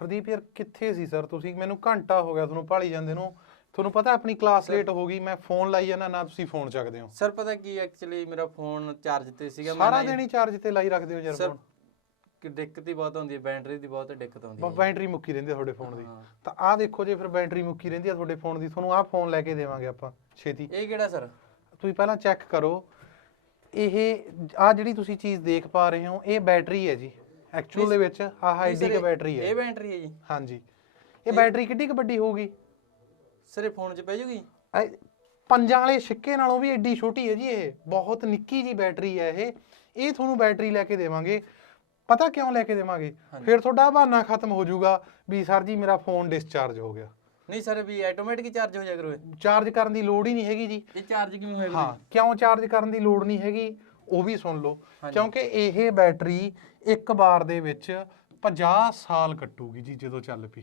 ਹਰਦੀਪ ਯਾਰ ਕਿੱਥੇ ਸੀ ਸਰ ਤੁਸੀਂ? ਮੈਨੂੰ ਘੰਟਾ ਹੋ ਗਿਆ ਤੁਹਾਨੂੰ ਭਾਲੀ ਜਾਂਦੇ ਨੂੰ। ਤੁਹਾਨੂੰ ਪਤਾ ਆਪਣੀ ਕਲਾਸ ਲੇਟ ਹੋ ਗਈ ਮੈਂ ਫੋਨ ਲਾਈ ਜਾਂਦਾ ਨਾ ਤੁਸੀਂ ਫੋਨ ਚੱਕਦੇ ਹੋ। ਸਰ ਪਤਾ ਕੀ ਐਕਚੁਅਲੀ ਮੇਰਾ ਫੋਨ ਚਾਰਜ ਤੇ ਸੀਗਾ ਸਾਰਾ ਦਿਨ ਹੀ ਚਾਰਜ ਤੇ ਲਾਈ ਰੱਖਦੇ ਹੋ ਯਾਰ ਸਰ ਫੋਨ ਕਿ ਦਿੱਕਤ ਹੀ ਬਹੁਤ ਹੁੰਦੀ ਹੈ ਬੈਟਰੀ ਦੀ ਬਹੁਤ ਦਿੱਕਤ ਆਉਂਦੀ ਹੈ। ਬੈਟਰੀ ਮੁੱਕੀ ਰਹਿੰਦੀ ਆ ਤੁਹਾਡੇ ਫੋਨ ਦੀ। ਹਾਂ। ਤਾਂ ਆਹ ਦੇਖੋ ਜੇ ਫਿਰ ਬੈਟਰੀ ਮੁੱਕੀ ਰਹਿੰਦੀ ਆ ਤੁਹਾਡੇ ਫੋਨ ਦੀ ਤੁਹਾਨੂੰ ਆਹ ਫੋਨ ਲੈ ਕੇ ਦੇਵਾਂਗੇ ਆਪਾਂ ਛੇਤੀ। ਇਹ ਕਿਹੜਾ ਸਰ ਤੁਸੀਂ ਪਹਿਲਾਂ ਚੈੱਕ ਕਰੋ ਇਹ ਆ ਜਿਹੜੀ ਤੁਸੀਂ ਚੀਜ਼ ਦੇਖ ਪਾ ਰਹੇ ਹੋ ਇਹ ਬੈਟਰੀ ਹੈ ਜੀ। ਐਕਚੁਅਲ ਦੇ ਵਿੱਚ ਆਹ ਐਡੀ ਕੁ ਬੈਟਰੀ ਇਹ ਹੈ। ਬੈਟਰੀ ਹੈ ਜੀ। ਹਾਂਜੀ। ਇਹ ਬੈਟਰੀ ਕਿੱਡੀ ਕੁ ਵੱਡੀ ਹੋਊਗੀ? ਸਰ ਇਹ ਫੋਨ 'ਚ ਪੈ ਜੂਗੀ? ਇਹ ਪੰਜਾਂ ਵਾਲੇ ਸਿੱਕੇ ਨਾਲੋਂ ਵੀ ਐਡੀ ਛੋਟੀ ਹੈ ਜੀ ਇਹ। ਬਹੁਤ ਨਿੱਕੀ ਜੀ ਬੈਟਰੀ ਹੈ ਇਹ। ਇਹ ਤੁਹਾਨੂੰ ਬੈਟਰੀ ਲੈ ਕੇ ਦੇਵਾਂਗੇ। ਪਤਾ ਕਿਉਂ ਲੈ ਕੇ ਦੇਵਾਂਗੇ? ਫਿਰ ਤੁਹਾਡਾ ਬਹਾਨਾ ਖਤਮ ਹੋ ਜਾਊਗਾ ਵੀ ਸਰ ਜੀ ਮੇਰਾ ਫੋਨ ਡਿਸਚਾਰਜ ਹੋ ਗਿਆ। ਨਹੀਂ ਸਰ ਵੀ ਆਟੋਮੈਟਿਕ ਚਾਰਜ ਹੋ ਜਾ ਕਰੋ ਇਹ। ਚਾਰਜ ਕਰਨ ਦੀ ਲੋੜ ਹੀ ਨਹੀਂ ਹੈਗੀ ਜੀ। ਇਹ ਚਾਰਜ ਕਿਵੇਂ ਹੋਏਗਾ ਹਾਂ ਕਿਉਂ ਚਾਰਜ ਕਰਨ ਦੀ ਲੋੜ ਨਹੀਂ ਹੈਗੀ? ਉਹ ਵੀ ਸੁਣ ਲਓ। ਕਿਉਂਕਿ ਇਹ ਬੈਟਰੀ ਇੱਕ ਵਾਰ ਦੇ ਵਿੱਚ 50 ਸਾਲ ਕੱਟੂਗੀ ਜੀ ਜਦੋਂ ਚੱਲ ਪਈ।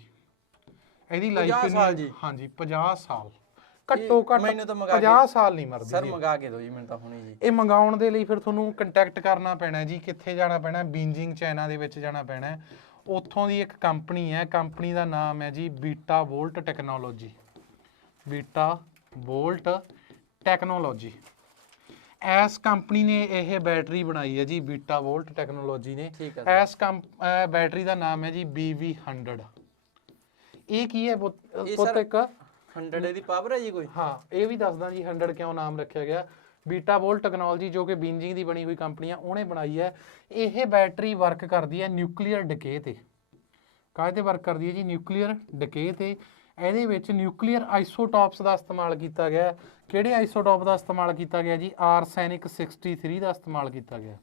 ਇਹਦੀ ਲਾਈਫ 50 ਸਾਲ ਜੀ? ਹਾਂਜੀ 50 ਸਾਲ। ਘੱਟੋ ਘੱਟ ਮੈਨੂੰ ਤਾਂ ਮੰਗਾ ਕੇ- 50 ਸਾਲ ਨਹੀਂ ਮਰਦੀ ਸਰ ਮੰਗਾ ਕੇ ਦਿਓ ਜੀ ਮੈਨੂੰ ਤਾਂ ਹੁਣੇ ਜੀ। ਇਹ ਮੰਗਾਉਣ ਦੇ ਲਈ ਫਿਰ ਤੁਹਾਨੂੰ ਕੰਟੈਕਟ ਕਰਨਾ ਪੈਣਾ ਜੀ ਕਿੱਥੇ ਜਾਣਾ ਪੈਣਾ ਬੀਜਿੰਗ ਚਾਈਨਾ ਦੇ ਵਿੱਚ ਜਾਣਾ ਪੈਣਾ। ਉੱਥੋਂ ਦੀ ਇੱਕ ਕੰਪਨੀ ਹੈ ਕੰਪਨੀ ਦਾ ਨਾਮ ਹੈ ਜੀ ਬੀਟਾ wallet technology. Betavolt technology. S company ਨੇ ਇਹ ਬੈਟਰੀ ਬਣਾਈ ਹੈ ਜੀ ਬੀਟਾ ਵੋਲਟ ਟੈਕਨੋਲੋਜੀ ਨੇ। ਠੀਕ ਹੈ ਐਸ ਬੈਟਰੀ ਦਾ ਨਾਮ ਹੈ ਜੀ BV100 ਇਹ ਕੀ ਹੈ ਪੁੱਤ? ਇੱਕ 100 ਦੀ ਪਾਵਰ ਹੈ ਜੀ ਕੋਈ? ਹਾਂ ਇਹ ਵੀ ਦੱਸਦਾ ਜੀ 100 ਕਿਉਂ ਨਾਮ ਰੱਖਿਆ ਗਿਆ। ਬੀਟਾ ਵੋਲਟ ਟੈਕਨੋਲੋਜੀ ਜੋ ਕਿ ਬੀਨਜਿੰਗ ਦੀ ਬਣੀ ਹੋਈ ਕੰਪਨੀ ਆ ਉਹਨੇ ਬਣਾਈ ਹੈ। ਇਹ ਬੈਟਰੀ ਵਰਕ ਕਰਦੀ ਹੈ ਨਿਊਕਲੀਅਰ ਡਿਕੇ ਤੇ। ਕਾਹਦੇ ਵਰਕ ਕਰਦੀ ਹੈ ਜੀ? ਨਿਊਕਲੀਅਰ ਡਿਕੇ ਤੇ। ਇਹਦੇ ਵਿੱਚ ਨਿਊਕਲੀਅਰ ਆਈਸੋਟੋਪਸ ਦਾ ਇਸਤੇਮਾਲ ਕੀਤਾ ਗਿਆ। ਕਿਹੜੇ ਆਈਸੋਟੋਪ ਦਾ ਇਸਤੇਮਾਲ ਕੀਤਾ ਗਿਆ ਜੀ? ਆਰਸੈਨਿਕ 63 ਦਾ ਇਸਤੇਮਾਲ ਕੀਤਾ ਗਿਆ।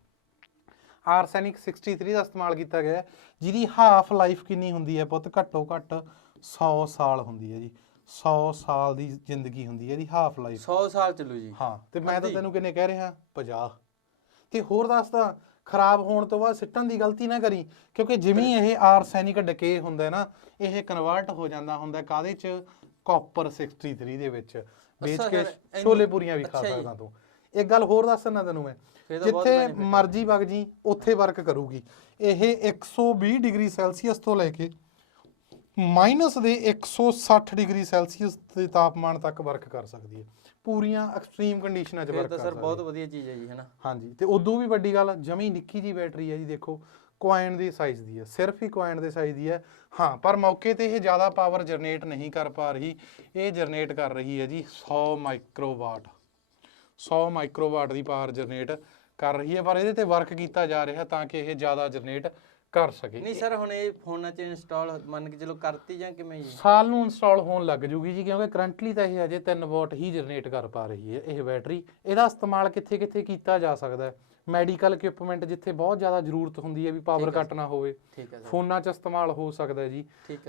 ਆਰਸੈਨਿਕ 63 ਦਾ ਇਸਤੇਮਾਲ ਕੀਤਾ ਗਿਆ ਜਿਹਦੀ ਹਾਫ ਲਾਈਫ ਕਿੰਨੀ ਹੁੰਦੀ ਹੈ ਪੁੱਤ? ਘੱਟੋ ਘੱਟ 100 ਸਾਲ ਹੁੰਦੀ ਹੈ ਜੀ। 100 ਸਾਲ ਦੀ ਜ਼ਿੰਦਗੀ ਹੁੰਦੀ ਹੈ ਇਹਦੀ ਹਾਫ ਲਾਈਫ 100 ਸਾਲ ਚੱਲੂ ਜੀ। ਹਾਂ ਤੇ ਮੈਂ ਤਾਂ। ਤੈਨੂੰ ਕਿੰਨੇ ਕਹਿ ਰਿਹਾ? 50 ਤੇ ਹੋਰ ਦੱਸਦਾ ਖਰਾਬ ਹੋਣ ਤੋਂ ਬਾਅਦ ਸਿੱਟਣ ਦੀ ਗਲਤੀ ਨਾ ਕਰੀ ਕਿਉਂਕਿ ਜਿਵੇਂ ਇਹ ਆਰਸੈਨਿਕ ਡਿਕੇ ਹੁੰਦਾ ਹੈ ਨਾ ਇਹ ਕਨਵਰਟ ਹੋ ਜਾਂਦਾ ਹੁੰਦਾ ਕਾਦੇ ਚ? ਕਾਪਰ 63 ਦੇ ਵਿੱਚ। ਵੇਚ ਕੇ ਛੋਲੇ ਪੂਰੀਆਂ ਵੀ ਖਾ। ਸਕਦਾ ਤੂੰ। ਇੱਕ ਗੱਲ ਹੋਰ ਦੱਸਣਾ ਤੈਨੂੰ ਮੈਂ। ਜਿੱਥੇ। ਮਰਜ਼ੀ ਵਗ ਜੀ ਉੱਥੇ ਵਰਕ ਕਰੂਗੀ। ਇਹ 120 ਡਿਗਰੀ ਸੈਲਸੀਅਸ ਤੋਂ ਲੈ ਕੇ ਮਾਈਨਸ ਦੇ 160 ਡਿਗਰੀ ਸੈਲਸੀਅਸ ਦੇ ਤਾਪਮਾਨ ਤੱਕ ਵਰਕ ਕਰ ਸਕਦੀ ਹੈ। ਪੂਰੀਆਂ ਐਕਸਟ੍ਰੀਮ ਕੰਡੀਸ਼ਨਾਂ 'ਚ ਵਰਕ ਕਰ ਸਰ ਸਕਦੀ ਬਹੁਤ ਹੈ। ਵਧੀਆ ਚੀਜ਼ ਹੈ ਜੀ ਹੈਨਾ ਹਾਂਜੀ ਤੇ ਉਦੋਂ ਵੀ ਵੱਡੀ ਗੱਲ ਜਮੀ ਨਿੱਕੀ ਜੀ ਬੈਟਰੀ ਹੈ ਜੀ ਦੇਖੋ ਕੁਆਇਨ ਦੀ ਸਾਈਜ਼ ਦੀ ਹੈ ਸਿਰਫ ਹੀ ਕੁਆਇਨ ਦੇ ਸਾਈਜ਼ ਦੀ ਹੈ। ਹਾਂ ਪਰ ਮੌਕੇ ਤੇ ਇਹ ਜ਼ਿਆਦਾ ਪਾਵਰ ਜਨਰੇਟ ਨਹੀਂ ਕਰ ਪਾ ਰਹੀ ਇਹ ਜਨਰੇਟ ਕਰ ਰਹੀ ਹੈ ਜੀ 100 ਮਾਈਕਰੋਵਾਟ 100 ਮਾਈਕਰੋਵਾਟ ਦੀ ਪਾਵਰ ਜਨਰੇਟ ਕਰ ਰਹੀ ਹੈ ਪਰ ਇਹਦੇ ਤੇ ਵਰਕ ਕੀਤਾ ਜਾ ਰਿਹਾ ਤਾਂ ਕਿ ਇਹ ਜ਼ਿਆਦਾ ਜਨਰੇਟ ਕਰ ਸਕੇ। ਨਹੀਂ ਸਰ ਹੁਣ ਇਹ ਫੋਨਾਂ 'ਚ ਇੰਸਟਾਲ ਮੰਨ ਕੇ ਚਲੋ ਕਰਤੀ ਜਾਂ ਕਿਵੇਂ ਜੀ? ਸਾਲ ਨੂੰ ਇੰਸਟਾਲ ਹੋਣ ਲੱਗ ਜੂਗੀ ਜੀ ਕਿਉਂਕਿ ਕਰੰਟਲੀ ਤਾਂ ਇਹ ਅਜੇ 3 ਵਾਟ ਹੀ ਜਨਰੇਟ ਕਰ ਪਾ ਰਹੀ ਹੈ ਇਹ ਬੈਟਰੀ ਇਹਦਾ ਇਸਤੇਮਾਲ ਕਿੱਥੇ-ਕਿੱਥੇ ਕੀਤਾ ਜਾ ਸਕਦਾ ਹੈ? ਮੈਡੀਕਲ ਇਕਵਿਪਮੈਂਟ ਜਿੱਥੇ ਬਹੁਤ ਜ਼ਿਆਦਾ ਜ਼ਰੂਰਤ ਹੁੰਦੀ ਹੈ ਵੀ ਪਾਵਰ ਕੱਟ ਨਾ ਹੋਵੇ। ਫੋਨਾਂ 'ਚ ਇਸਤੇਮਾਲ ਹੋ ਸਕਦਾ ਹੈ ਜੀ।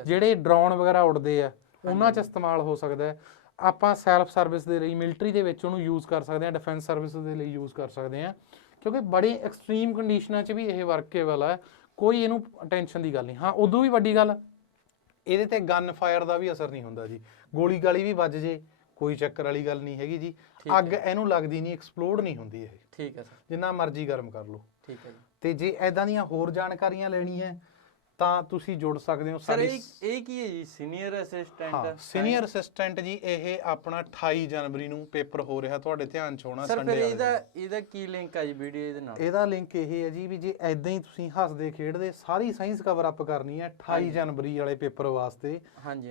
ਜਿਹੜੇ ਡਰੋਨ ਵਗੈਰਾ ਉੱਡਦੇ ਆ ਉਹਨਾਂ 'ਚ ਇਸਤੇਮਾਲ ਹੋ ਸਕਦਾ ਹੈ। ਆਪਾਂ ਸੈਲਫ ਸਰਵਿਸ ਦੇ ਲਈ ਮਿਲਟਰੀ ਦੇ ਵਿੱਚ ਉਹਨੂੰ ਯੂਜ਼ ਕਰ ਸਕਦੇ ਹਾਂ ਡਿਫੈਂਸ ਸਰਵਿਸ ਦੇ ਲਈ ਯੂਜ਼ ਕਰ ਸਕਦੇ ਹਾਂ। ਕਿਉਂਕਿ ਬੜੀ ਐਕਸਟ੍ਰੀਮ ਕੰਡੀਸ਼ਨਾਂ 'ਚ ਵੀ ਇਹ ਵਰਕੇਬਲ ਹੈ। ਕੋਈ ਇਹਨੂੰ ਟੈਨਸ਼ਨ ਦੀ ਗੱਲ ਨਹੀਂ। ਹਾਂ ਉਦੋਂ ਵੀ ਵੱਡੀ ਗੱਲ ਇਹਦੇ ਤੇ ਗਨ ਫਾਇਰ ਦਾ ਵੀ ਅਸਰ ਨਹੀਂ ਹੁੰਦਾ ਜੀ। ਗੋਲੀ ਗਾਲੀ ਵੀ ਵੱਜ ਜੇ ਕੋਈ ਚੱਕਰ ਵਾਲੀ ਗੱਲ ਨਹੀਂ ਹੈਗੀ ਜੀ। ਅੱਗ ਇਹਨੂੰ ਲੱਗਦੀ ਨਹੀਂ ਐਕਸਪਲੋਡ ਨਹੀਂ ਹੁੰਦੀ ਇਹ। ਠੀਕ ਹੈ ਸਰ। ਜਿੰਨਾ ਮਰਜ਼ੀ ਗਰਮ ਕਰ ਲਓ। ਠੀਕ ਹੈ ਜੀ। ਤੇ ਜੇ ਐਦਾਂ ਦੀਆਂ ਹੋਰ ਜਾਣਕਾਰੀਆਂ ਲੈਣੀ ਹੈ ਤਾਂ ਤੁਸੀਂ ਜੁੜ ਸਕਦੇ ਹੋ ਸਰ ਸਾਡੀ ਇਹ ਇਹ ਕੀ ਹੈ ਜੀ? ਸੀਨੀਅਰ ਹਾਂ ਅਸਿਸਟੈਂਟ ਸੀਨੀਅਰ ਅਸਿਸਟੈਂਟ ਜੀ ਇਹ ਆਪਣਾ 28 ਜਨਵਰੀ ਨੂੰ ਪੇਪਰ ਹੋ ਰਿਹਾ ਤੁਹਾਡੇ ਧਿਆਨ ਚ ਹੋਣਾ ਸਰ ਫਿਰ Sunday ਵਾਲੇ ਇਹਦਾ। ਇਹਦਾ ਕੀ ਲਿੰਕ ਆ ਜੀ ਵੀਡੀਓ ਇਹਦੇ ਨਾਲ? ਇਹਦਾ ਲਿੰਕ ਇਹ ਹੈ ਜੀ ਵੀ ਜੇ ਐਦਾਂ ਹੀ ਤੁਸੀਂ ਹੱਸਦੇ ਖੇਡਦੇ ਸਾਰੀ ਸਾਇੰਸ ਕਵਰ ਅਪ ਕਰਨੀ ਹੈ 28 ਜਨਵਰੀ ਵਾਲੇ ਪੇਪਰ ਵਾਸਤੇ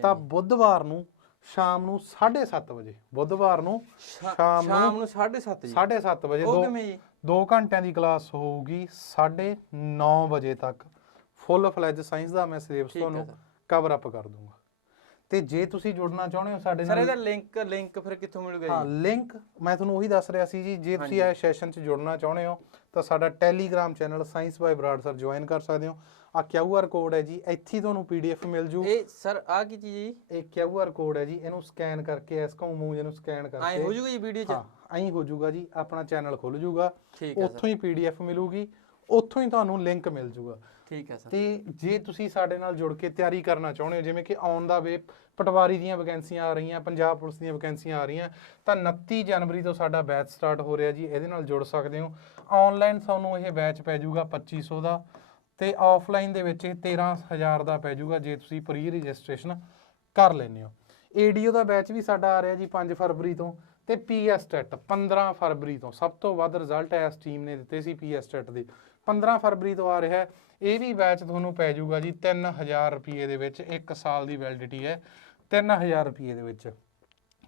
ਤਾਂ ਬੁੱਧਵਾਰ ਨੂੰ ਸ਼ਾਮ ਨੂੰ 7:30 ਵਜੇ ਬੁੱਧਵਾਰ ਨੂੰ ਸ਼ਾਮ ਸ਼ਾਮ ਨੂੰ ਨੂੰ 7:30 ਜੀ। 7:30 ਵਜੇ ਦੋ ਕਿਵੇਂ ਜੀ? 2 ਘੰਟਿਆਂ ਦੀ ਕਲਾਸ ਹੋਊਗੀ 9:30 ਵਜੇ ਤੱਕ। ਫੁੱਲ ਫਲੈਜ ਸਾਇੰਸ ਦਾ ਮੈਂ ਸਿਲੇਬਸ ਠੀਕ ਹੈ ਤੁਹਾਨੂੰ ਸਰ। ਕਵਰ ਅਪ ਕਰ ਦੂੰਗਾ। ਤੇ ਜੇ ਤੁਸੀਂ ਜੁੜਨਾ ਚਾਹੁੰਦੇ ਹੋ ਸਾਡੇ ਸਰ ਨਾਲ ਇਹਦਾ ਲਿੰਕ ਲਿੰਕ ਫਿਰ ਕਿੱਥੋਂ ਮਿਲੂਗਾ ਹਾਂ ਜੀ? ਲਿੰਕ ਮੈਂ ਤੁਹਾਨੂੰ ਉਹੀ ਦੱਸ ਰਿਹਾ ਸੀ ਜੀ ਜੇ ਤੁਸੀਂ ਇਹ ਸੈਸ਼ਨ 'ਚ ਜੁੜਨਾ ਚਾਹੁੰਦੇ ਹੋ ਤਾਂ ਸਾਡਾ Telegram channel science by Brar sir join ਕਰ ਸਕਦੇ ਹੋ। ਆ ਕਿਊਆਰ ਕੋਡ ਹੈ ਜੀ ਇੱਥੇ ਹੀ ਤੁਹਾਨੂੰ ਪੀਡੀਐਫ ਮਿਲ ਜੂ। ਇਹ ਸਰ ਆ ਕੀ ਚੀਜ਼ ਜੀ? ਇਹ ਕਿਊਆਰ ਕੋਡ ਹੈ ਜੀ ਇਹਨੂੰ ਸਕੈਨ ਕਰਕੇ ਐਸ ਕੋ ਮੂੰਹ ਇਹਨੂੰ ਸਕੈਨ ਐ ਕਰਕੇ। ਹੋ ਜੂਗਾ ਜੀ ਵੀਡੀਓ 'ਚ? ਹਾਂ ਐਂ ਹੋ ਜਾਊਗਾ ਜੀ ਆਪਣਾ ਚੈਨਲ ਖੁੱਲ ਜਾਊਗਾ ਠੀਕ ਹੈ ਸਰ। ਉੱਥੋਂ ਹੀ ਪੀਡੀਐਫ ਮਿਲੂਗੀ। ਉੱਥੋਂ ਹੀ ਤੁਹਾਨੂੰ ਲਿੰਕ ਮਿਲ ਜਾਊਗਾ ਠੀਕ ਹੈ ਸਰ। ਤੇ ਜੇ ਤੁਸੀਂ ਸਾਡੇ ਨਾਲ ਜੁੜ ਕੇ ਤਿਆਰੀ ਕਰਨਾ ਚਾਹੁੰਦੇ ਹੋ ਜਿਵੇਂ ਕਿ ਆਨ ਦਾ ਵੇ ਪਟਵਾਰੀ ਦੀਆਂ ਵੈਕੈਂਸੀਆਂ ਆ ਰਹੀਆਂ ਪੰਜਾਬ ਪੁਲਿਸ ਦੀਆਂ ਵੈਕੈਂਸੀਆਂ ਆ ਰਹੀਆਂ ਤਾਂ 29 ਜਨਵਰੀ ਤੋਂ ਸਾਡਾ ਬੈਚ ਸਟਾਰਟ ਹੋ ਰਿਹਾ ਜੀ ਇਹਦੇ ਨਾਲ ਜੁੜ ਸਕਦੇ ਹੋ। ਆਨਲਾਈਨ ਤੁਹਾਨੂੰ ਇਹ ਬੈਚ ਪੈ ਜਾਊਗਾ 2500 ਦਾ ਤੇ ਆਫਲਾਈਨ ਦੇ ਵਿੱਚ ਇਹ 13000 ਦਾ ਪੈ ਜਾਊਗਾ ਜੇ ਤੁਸੀਂ ਪ੍ਰੀ ਰਜਿਸਟ੍ਰੇਸ਼ਨ ਕਰ ਲੈਂਦੇ ਹੋ। ਏਡੀਓ ਦਾ ਬੈਚ ਵੀ ਸਾਡਾ ਆ ਰਿਹਾ ਜੀ 5 ਫਰਵਰੀ ਤੋਂ ਤੇ ਪੀਐਸ ਟੈਟ 15 ਫਰਵਰੀ ਤੋਂ ਸਭ ਤੋਂ ਵੱਧ ਰਿਜ਼ਲਟ ਇਸ ਟੀਮ ਨੇ ਦਿੱਤੇ ਸੀ ਪੀਐਸ ਟੈਟ ਦੇ। 15 ਫਰਵਰੀ ਤੋਂ ਆ ਰਿਹਾ ਇਹ ਵੀ ਬੈਚ ਤੁਹਾਨੂੰ ਪੈ ਜਾਊਗਾ ਜੀ 3000 ਰੁਪਏ ਦੇ ਵਿੱਚ 1 ਸਾਲ ਦੀ ਵੈਲਿਡਿਟੀ ਹੈ। 3000 ਰੁਪਏ ਦੇ ਵਿੱਚ।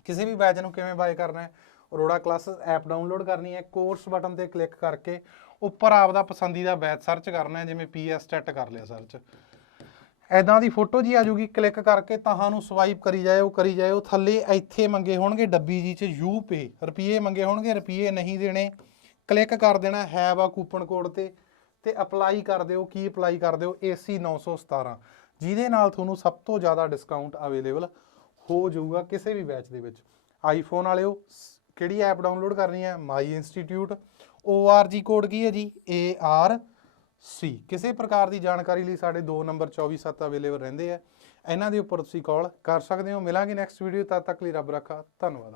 ਕਿਸੇ ਵੀ ਬੈਚ ਨੂੰ ਕਿਵੇਂ ਬਾਏ ਕਰਨਾ ਹੈ? ਅਰੋੜਾ ਕਲਾਸਿਸ ਐਪ ਡਾਊਨਲੋਡ ਕਰਨੀ ਹੈ। ਕੋਰਸ ਬਟਨ ਤੇ ਕਲਿੱਕ ਕਰਕੇ ਉੱਪਰ ਆਪਦਾ ਪਸੰਦੀਦਾ ਬੈਚ ਸਰਚ ਕਰਨਾ ਹੈ, ਜਿਵੇਂ ਪੀਐਸ ਟੈਟ ਕਰ ਲਿਆ ਸਰਚ ਐਦਾਂ ਦੀ ਫੋਟੋ ਜੀ ਆ ਜੂਗੀ, ਕਲਿੱਕ ਕਰਕੇ ਤਾਹਾਂ ਨੂੰ ਸਵਾਈਪ ਕਰੀ ਜਾਇਓ ਕਰੀ ਜਾਇਓ, ਥੱਲੇ ਇੱਥੇ ਮੰਗੇ ਹੋਣਗੇ ਡੱਬੀ ਜੀ ਚ ਯੂ ਪੇ ਰੁਪਏ ਮੰਗੇ ਹੋਣਗੇ ਰੁਪਏ ਨਹੀਂ ਦੇਣੇ, ਕਲਿੱਕ ਕਰ ਦੇਣਾ, ਹੈ ਵਾ ਕੂਪਨ ਕੋਡ ਤੇ ਤੇ ਅਪਲਾਈ ਕਰ ਦਿਓ, ਕੀ ਅਪਲਾਈ ਕਰ ਦਿਓ AC 917 ਜਿਹਦੇ ਨਾਲ ਤੁਹਾਨੂੰ ਸਭ ਤੋਂ ਜ਼ਿਆਦਾ ਡਿਸਕਾਊਂਟ ਅਵੇਲੇਬਲ ਹੋ ਜਾਊਗਾ ਕਿਸੇ ਵੀ ਬੈਚ ਦੇ ਵਿੱਚ। ਆਈਫੋਨ ਵਾਲਿਓ, ਸ- ਕਿਹੜੀ ਐਪ ਡਾਊਨਲੋਡ ਕਰਨੀ ਹੈ? ਮਾਈ ਇੰਸਟੀਚਿਊਟ ORG ਕੋਡ ਕੀ ਹੈ ਜੀ? AR ਸੀ। ਕਿਸੇ ਪ੍ਰਕਾਰ ਦੀ ਜਾਣਕਾਰੀ ਲਈ ਸਾਡੇ 2 ਨੰਬਰ 247 ਅਵੇਲੇਬਲ ਰਹਿੰਦੇ ਆ। ਇਹਨਾਂ ਦੇ ਉੱਪਰ ਤੁਸੀਂ ਕਾਲ ਕਰ ਸਕਦੇ ਹੋ। ਮਿਲਾਂਗੇ ਨੈਕਸਟ ਵੀਡੀਓ ਤਦ ਤੱਕ ਲਈ ਰੱਬ ਰੱਖਾ ਧੰਨਵਾਦ।